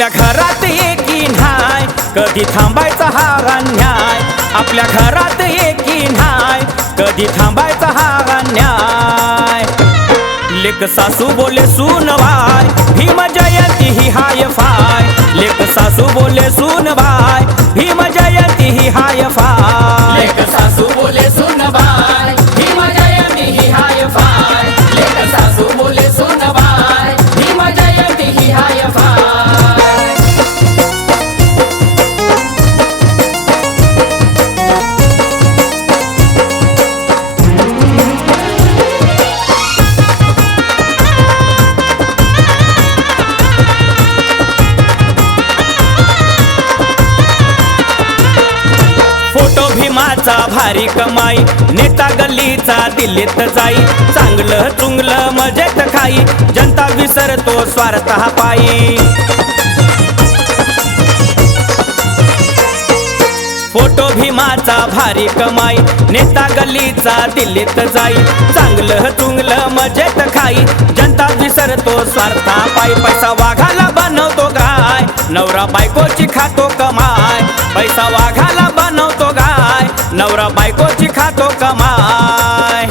आपल्या घरात एकी न्हाय, कधी थांबायचा हा अन्याय. आपल्या घरात एकी न्हाय, कधी थांबायचा हा अन्याय. लेक सासू बोले सूनबाय, भीम जयंती ही हाय फाय. लेक सासू बोले सूनबाय, भीम जयंती ही हाय फाय. लेक सासू बोले सूनबाय, भीम जयंती ही हाय फाय. लेक सासू बोले सूनबाय, भीम जयंती ही हाय फाय. फोटो भीमाचा भारी कमाई, नेता गल्लीचा दिल्लीत जाई. चांगलं चुंगलं मजेत खाई, जनता विसरतो स्वार्थ पायी. फोटो भीमाचा भारी कमाई, नेता गल्लीचा दिल्लीत जाई. चांगलं चुंगलं मजेत खाई, जनता विसरतो स्वार्था पायी. पैसा वाघाला बनवतो गाय, नवरा बायकोची खातो कमाय. पैसा वाघाला बनवतो गाय, नवरा बायकोची खातो कमाय.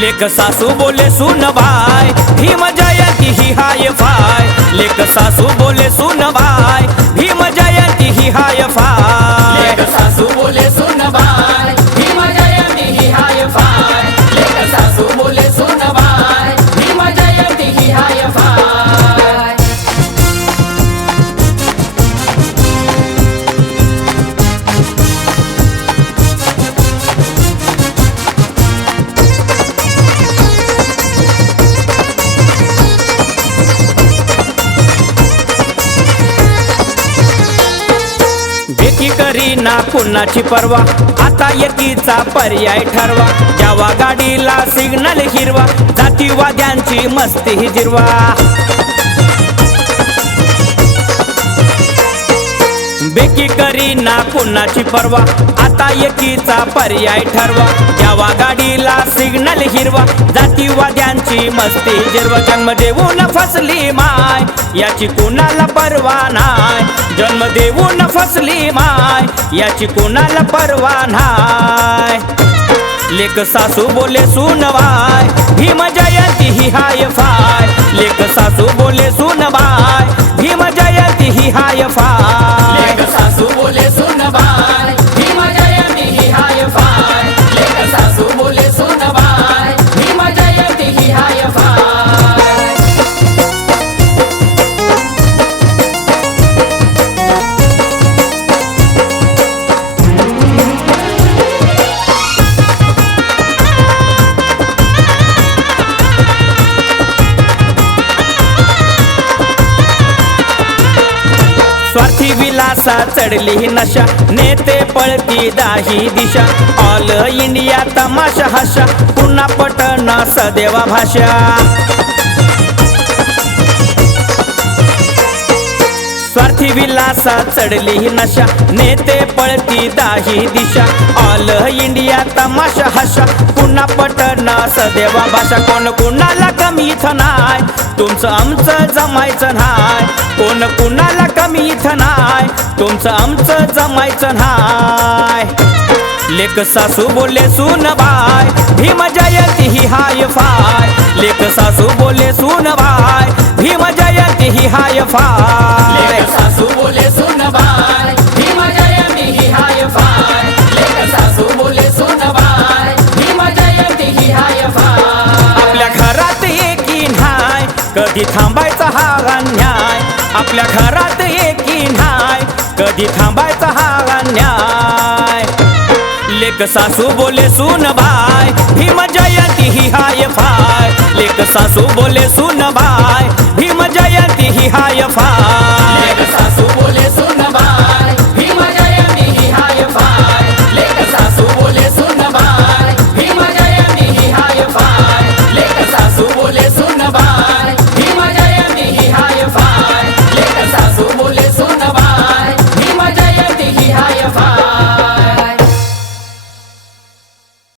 लेक सासू बोले सूनबाय, भीम जयंती ही हाय फाय. लेक सासू बोले सूनबाय, भीम जयंती ही हाय फाय. लेक सासू बोले सूनबाय, भीम जयंती ही हाय फाय. लेक सासू बोले सूनबाय, भीम जयंती ही हाय फाय. बेकी करी ना कुणाची परवा, आता एकीचा पर्याय ठरवा. जेव्हा गाडीला सिग्नल हिरवा, जातीवाद्यांची मस्ती ही जिरवा. बेकी करी ना कुणाची परवा, आता एकीचा पर्याय ठरवा. जेव्हा गाडीला सिग्नल हिरवा, जातीवाद्यांची मस्ती जिरवा. जन्म देऊन फसली माय, याची कुणाला परवा नाय. जन्म देऊन फसली माय, याची कुणाला परवा नाय. लेक सासू बोले सूनबाय, भीम जयंती ही हाय फाय. लेक सासू बोले सूनबाय, भीम जयंती ही हाय फाय. लेक सासू बोले सूनबाय, भीम जयंती ही हाय फाय. लेक सासू बोले सूनबाय, भीम जयंती ही हाय फाय. स्वार्थी विलासा चढली नशा, नेते पळती दाही दिशा. ऑल इंडिया तमाशा हशा, पुन्हा पटना सदेवा भाषा. स्वार्थी विलासा चढली नशा, नेते पळती दाही दिशा. ऑल इंडिया तमाशा हशा, पुन्हा पटना सदेवा भाषा. कोण कुणाला कमी इथं नाय, तुमचं आमचं जमायचं नाय. कोण कुणाला कमी इथं नाय, तुमचं आमचं जमायचं नाय. लेक सासू बोले सूनबाय, भीम जयंती ही हाय फाय. लेक सासू बोले सूनबाय, भीम जयंती ही हाय फाय. लेक सासू बोले सूनबाय, भीम जयंती ही हाय फाय. लेक सासू बोले सूनबाय, भीम जयंती ही हाय फाय. आपल्या घरात एकी न्हाय, कधी थांबायचा हा अन्याय. आपल्या घरात एकी न्हाय, कधी थांबायचा हा अन्याय. लेक सासू बोले सूनबाय, भीम जयंती ही हाय फाय. लेक सासू बोले सूनबाय, भीम जयंती ही हाय फाय.